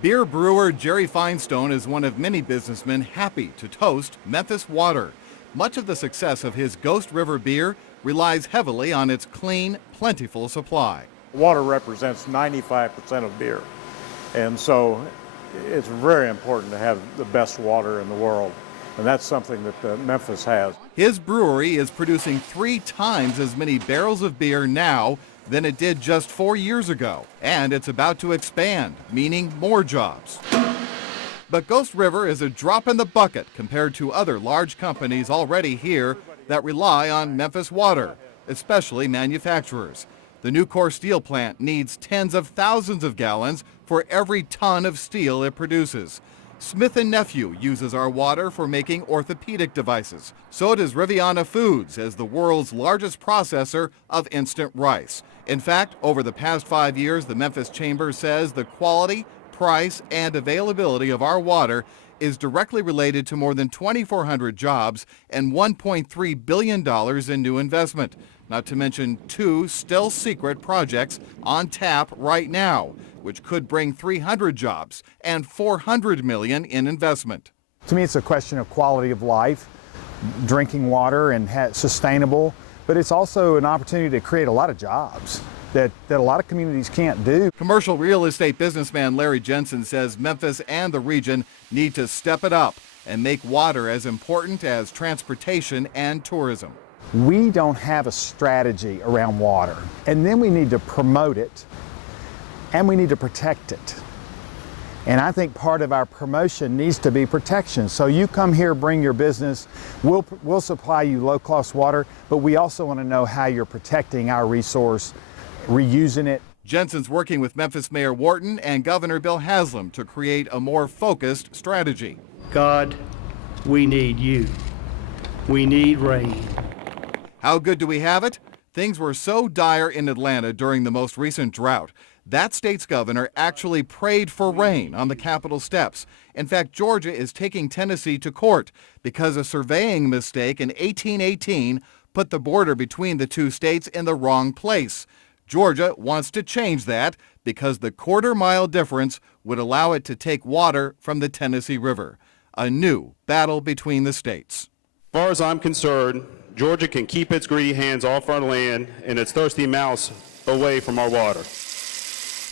Beer brewer Jerry Feinstone is one of many businessmen happy to toast Memphis water. Much of the success of his Ghost River beer relies heavily on its clean, plentiful supply. Water represents 95% of beer, and so it's very important to have the best water in the world, and that's something that Memphis has. His brewery is producing 3 times as many barrels of beer now than it did just 4 years ago, and it's about to expand, meaning more jobs. But Ghost River is a drop in the bucket compared to other large companies already here that rely on Memphis water, especially manufacturers. The Nucor steel plant needs tens of thousands of gallons for every ton of steel it produces. Smith & Nephew uses our water for making orthopedic devices. So does Riviana Foods as the world's largest processor of instant rice. In fact, over the past 5 years, the Memphis Chamber says the quality, price, and availability of our water is directly related to more than 2,400 jobs and $1.3 billion in new investment, not to mention 2 still secret projects on tap right now, which could bring 300 jobs and $400 million in investment. To me, it's a question of quality of life, drinking water and sustainable, but it's also an opportunity to create a lot of jobs that a lot of communities can't do. Commercial real estate businessman Larry Jensen says Memphis and the region need to step it up and make water as important as transportation and tourism. We don't have a strategy around water, and then we need to promote it and we need to protect it. And I think part of our promotion needs to be protection. So you come here, bring your business, we'll supply you low-cost water, but we also want to know how you're protecting our resource, reusing it. Jensen's working with Memphis Mayor Wharton and Governor Bill Haslam to create a more focused strategy. God, we need you. We need rain. How good do we have it? Things were so dire in Atlanta during the most recent drought. That state's governor actually prayed for rain on the Capitol steps. In fact, Georgia is taking Tennessee to court because a surveying mistake in 1818 put the border between the 2 states in the wrong place. Georgia wants to change that because the quarter-mile difference would allow it to take water from the Tennessee River. A new battle between the states. As far as I'm concerned, Georgia can keep its greedy hands off our land and its thirsty mouths away from our water.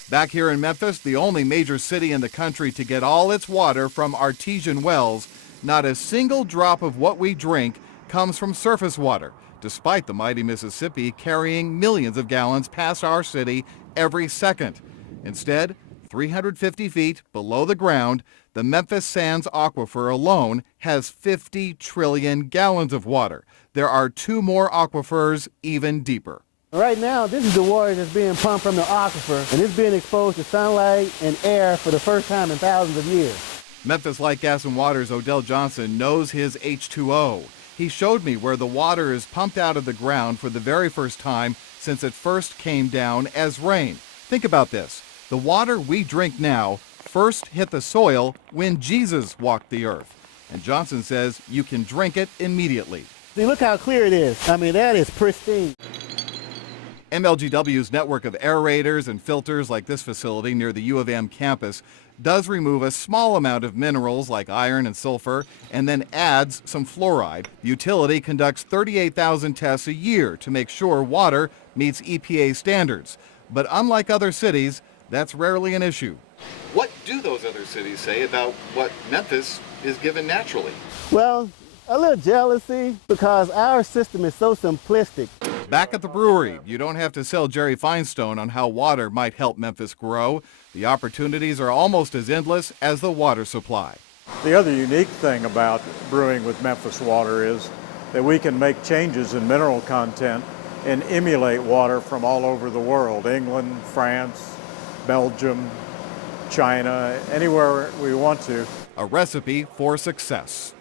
Back here in Memphis, the only major city in the country to get all its water from artesian wells, not a single drop of what we drink comes from surface water, despite the mighty Mississippi carrying millions of gallons past our city every second. Instead, 350 feet below the ground, the Memphis Sands Aquifer alone has 50 trillion gallons of water. There are 2 more aquifers even deeper. Right now, this is the water that's being pumped from the aquifer, and it's being exposed to sunlight and air for the first time in thousands of years. Memphis Light, Gas and Water's Odell Johnson knows his H2O. He showed me where the water is pumped out of the ground for the very first time since it first came down as rain. Think about this. The water we drink now first hit the soil when Jesus walked the earth. And Johnson says you can drink it immediately. See, look how clear it is. I mean, that is pristine. MLGW's network of aerators and filters like this facility near the U of M campus does remove a small amount of minerals like iron and sulfur and then adds some fluoride. The utility conducts 38,000 tests a year to make sure water meets EPA standards. But unlike other cities, that's rarely an issue. What do those other cities say about what Memphis is given naturally? Well, a little jealousy because our system is so simplistic. Back at the brewery, you don't have to sell Jerry Feinstone on how water might help Memphis grow. The opportunities are almost as endless as the water supply. The other unique thing about brewing with Memphis water is that we can make changes in mineral content and emulate water from all over the world, England, France, Belgium, China, anywhere we want to. A recipe for success.